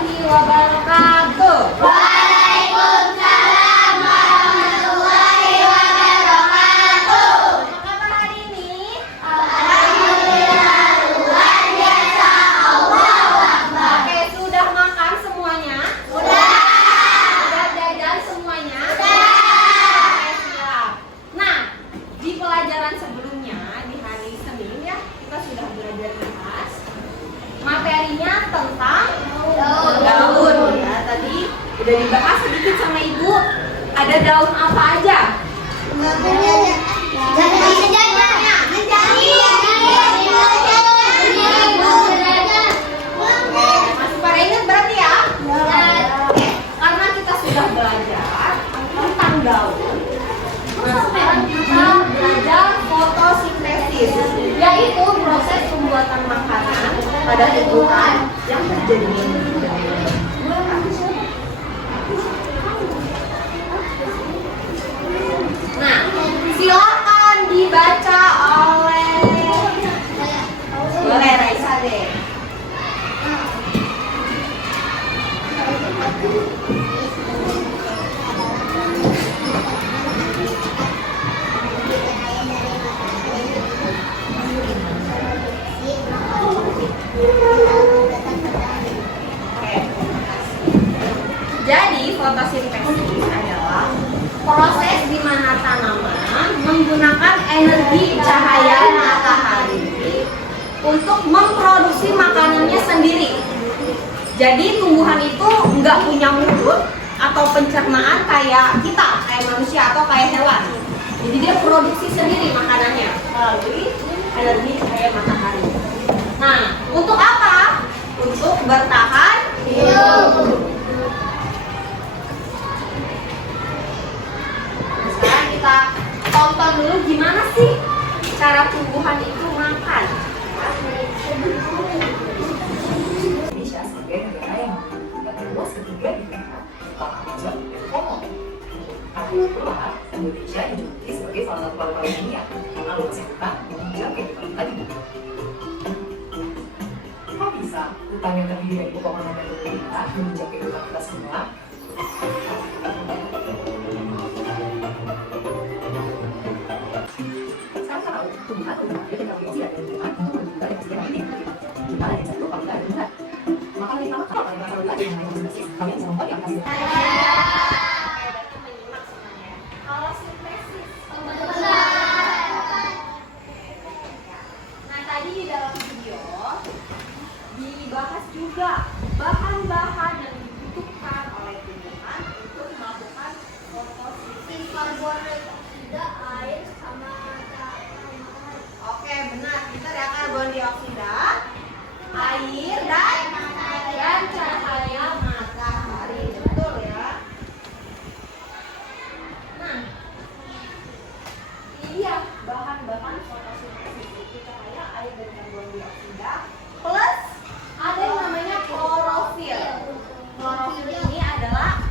warahmatullahi wabarakatuh. Waalaikumsalam warahmatullahi wabarakatuh. Apa kabar hari ini? Alhamdulillah luar biasa. Allahu Akbar. Oke, sudah makan semuanya? Sudah. Sudah jajan semuanya? Sudah. Oke, siap. Nah, di pelajaran sebelumnya di hari Senin ya, kita sudah belajar bahas materinya tentang daun ya. Tadi udah dibahas sedikit sama Ibu. Ada daun apa aja? Masih pada ingat berarti ya? Oke, karena kita sudah belajar tentang daun. Nah, sekarang kita belajar fotosintesis, yaitu proses pembuatan makanan pada tumbuhan yang terjadi di daun. Nah, silakan dibaca boleh Raisa deh. Jadi fotosintesis adalah proses di mana tanaman menggunakan energi cahaya matahari untuk memproduksi makanannya sendiri. Jadi tumbuhan itu nggak punya mulut atau pencernaan kayak kita, kayak manusia atau kayak hewan. Jadi dia produksi sendiri makanannya melalui energi cahaya matahari. Nah, untuk apa? Untuk bertahan hidup. Sekarang kita tonton dulu gimana sih cara tumbuhan itu makan. Indonesia sebagai negara yang terluas ketiga di dunia setelah Malaysia, Hongkong. Karena itulah Indonesia dijuluki sebagai salah satu paru-paru dunia karena luasnya hutan mencapai jutaan di bumi. Kok bisa hutan yang terdiri dari pepohonan dan tumbuhan mencapai hutan kita semua? Sekarang tahu tumbuhan memiliki teknologi dan tumbuhan untuk menjaga ekosistem yang hidup. Gimana yang satu kalau tidak ada tumbuhan? Maka lebih lama kalau kalian masalah lagi dengan fotosintesis, kalian bisa membuat yang hasil. Berarti menyimak semuanya. Kalau sintesis, nah tadi di dalam video dibahas juga bahan-bahan yang dibutuhkan oleh tumbuhan untuk melakukan fotosintesis. Karbon dioksida, air, sama matahari. Oke, benar. Kita ada karbon dioksida, air, dan cahaya matahari. Betul ya. Nah, ini dia bahan-bahan fotosintesis itu cahaya, air, dan karbon dioksida plus ada yang namanya klorofil. Klorofil ini adalah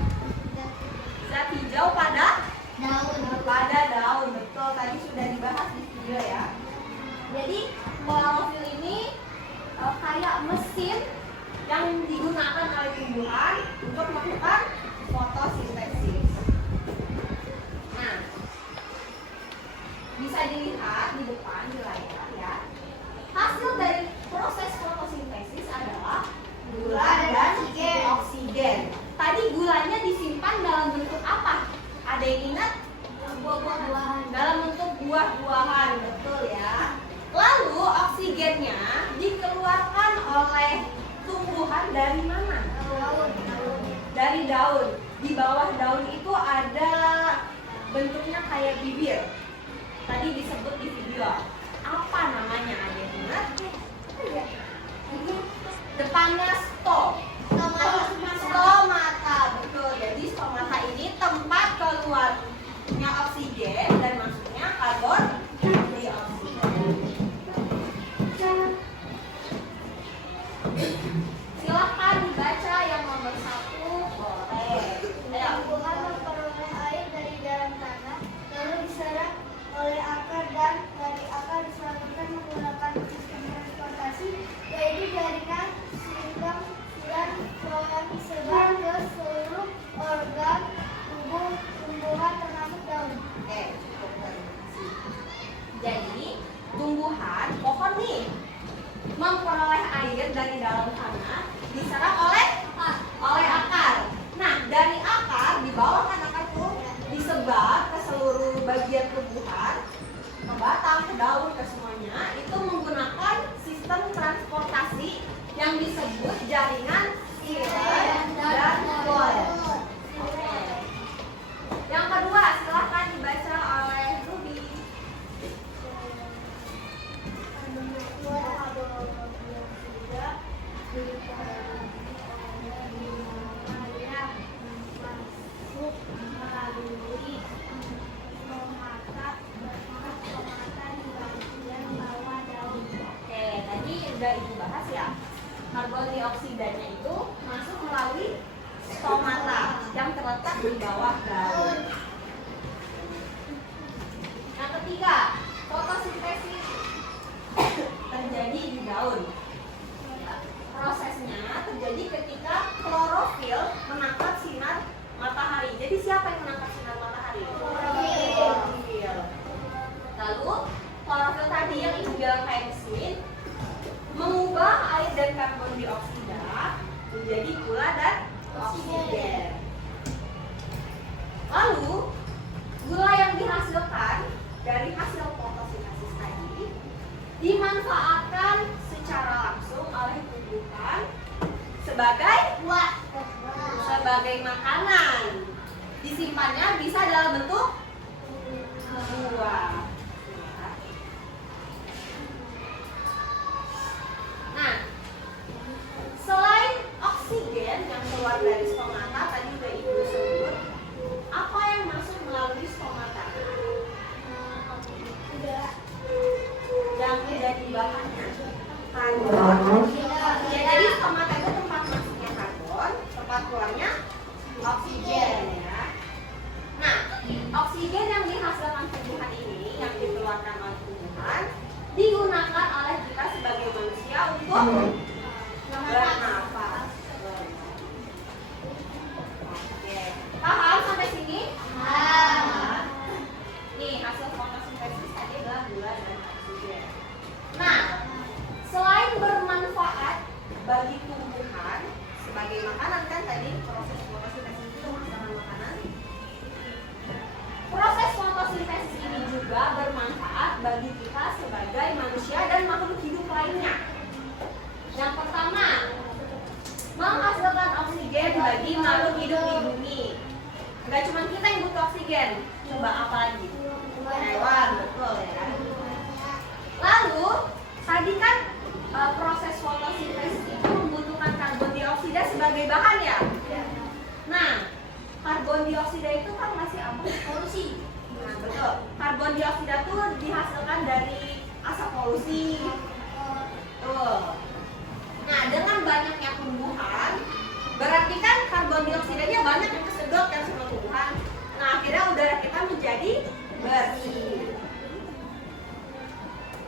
zat hijau pada daun. Betul, tadi sudah dibahas di video ya. Jadi klorofil ini kayak mesin yang digunakan oleh tumbuhan untuk melakukan fotosintesis. Nah, bisa dilihat di depan di layar ya. Hasil dari proses fotosintesis adalah gula dan oksigen. Tadi gulanya disimpan dalam bentuk apa? Ada yang ingat? Buah-buahan. Dalam bentuk buah-buahan, betul ya. Lalu oksigennya dikeluarkan oleh tumbuhan dari mana? Dari daun. Di bawah daun itu ada bentuknya kayak bibir. Tadi disebut di video. Apa namanya? Ada yang ingat? Depannya stomata, betul. Jadi stomata ini tempat keluarnya oksigen dan masuknya karbon dioksida. Silahkan dibaca yang nomor 1, boleh. Ayo. Tumbuhan memperoleh air dari dalam tanah, lalu diserap oleh akar dan dari akar disalurkan menggunakan sistem transportasi, yaitu jaringan sindang di bawah daun. Yang ketiga, fotosintesis terjadi di daun. Prosesnya terjadi ketika klorofil menangkap sinar matahari. Jadi siapa yang menangkap sinar matahari? Klorofil. Lalu klorofil tadi yang ibu bilang kayak mesin mengubah air dan karbon dioksida menjadi gula dan oksigen. Lalu gula yang dihasilkan dari hasil fotosintesis tadi dimanfaatkan secara langsung oleh tumbuhan sebagai makanan. Disimpannya bisa dalam bentuk buah. Nah, selain oksigen yang keluar dari stomata tadi udah ibu sebut, apa yang masuk melalui stomata? Yang menjadi bahannya karbon. Ya, jadi stomata itu tempat masuknya karbon, tempat keluarnya oksigen ya. Nah, oksigen yang dihasilkan tumbuhan ini, yang dikeluarkan oleh tumbuhan, digunakan oleh kita sebagai manusia untuk bernafas. Oke, paham sampai sini? Paham. Nih, hasil fotosintesis tadi adalah gula dan oksigen. Nah, selain bermanfaat bagi tumbuhan sebagai makanan, kan tadi proses fotosintesis itu menghasilkan makanan. Proses fotosintesis ini juga bermanfaat bagi kita sebagai manusia dan makhluk hidup lainnya. Yang pertama, menghasilkan oksigen bagi makhluk hidup di bumi. Enggak cuma kita yang butuh oksigen, coba apa lagi? Hewan, betul ya. Lalu, tadi kan proses fotosintesis itu membutuhkan karbon dioksida sebagai bahan ya? Nah, karbon dioksida itu kan masih apa? Polusi. Nah, betul. Karbon dioksida itu dihasilkan dari asap polusi. Tuh. Nah, dengan banyaknya tumbuhan, berarti kan karbon dioksidanya banyak yang kesedot kan sama tumbuhan. Nah, akhirnya udara kita menjadi bersih.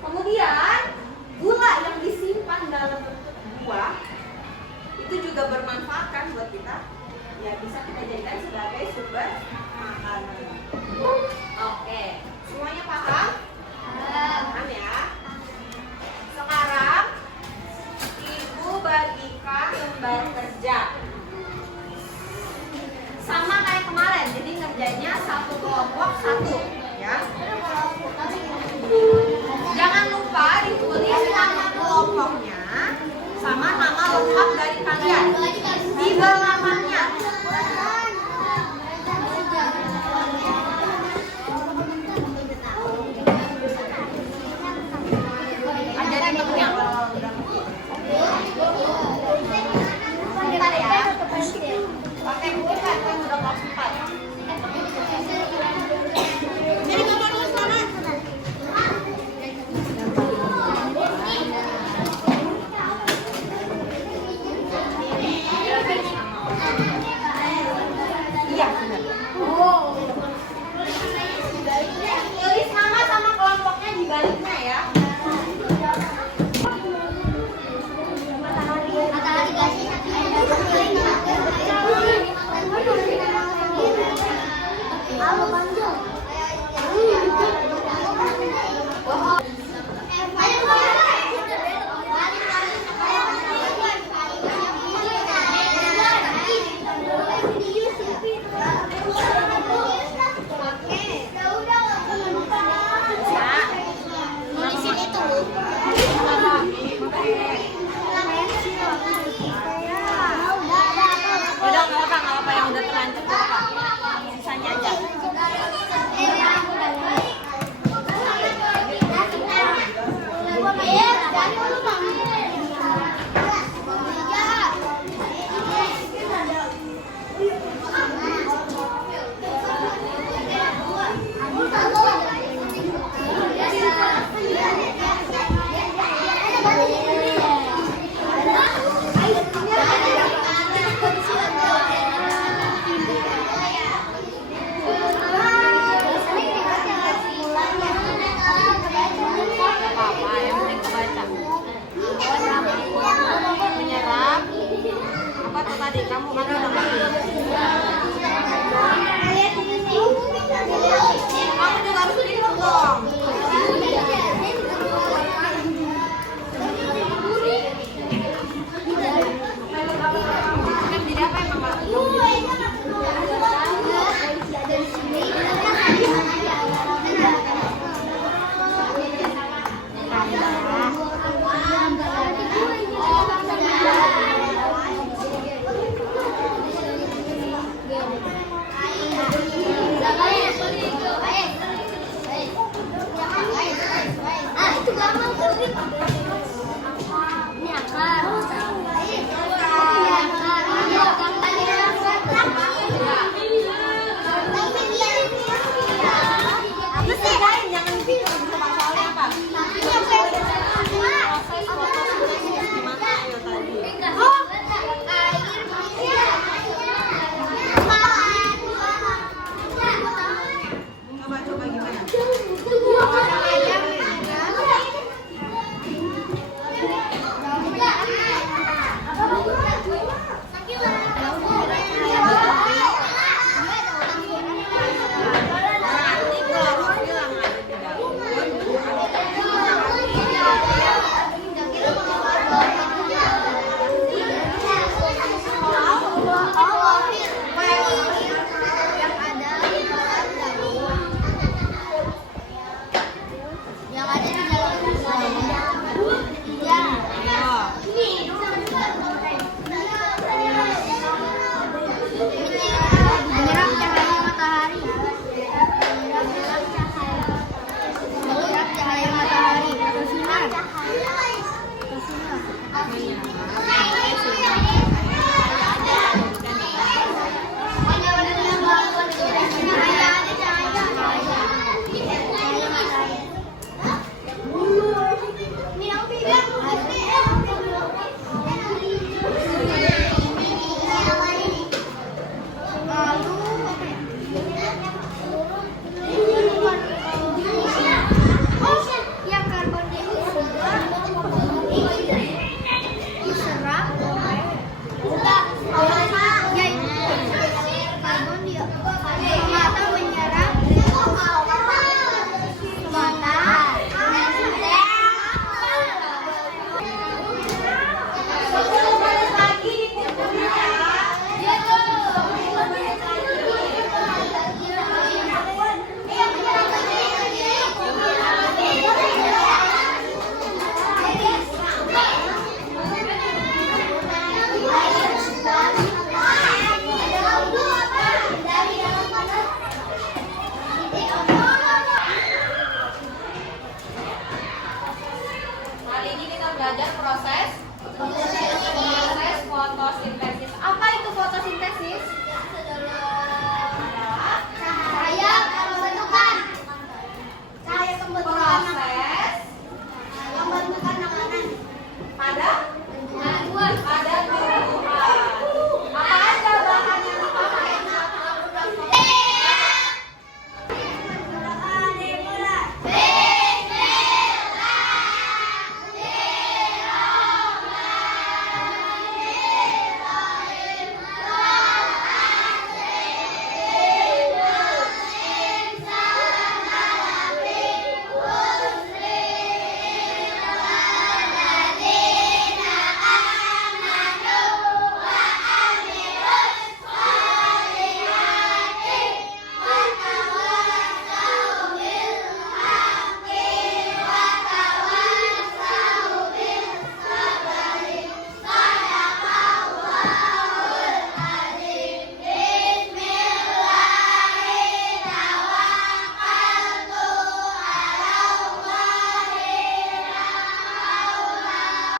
Kemudian, gula yang disimpan dalam bentuk buah itu juga bermanfaat kan buat kita. Ya, bisa kita jadikan sebagai sumber makanan. Oke, semuanya paham? Paham ya? Sekarang ibu bagikan lembar kerja sama kayak kemarin, jadi ngerjainnya satu kelompok satu ya. Jangan lupa ditulis nama kelompoknya sama nama lengkap dari kalian di belakangnya. Ajarin temennya. Bentar ya. Pakai buku kan udah kelas 4. Jadi kamu nulis mana? kamu mana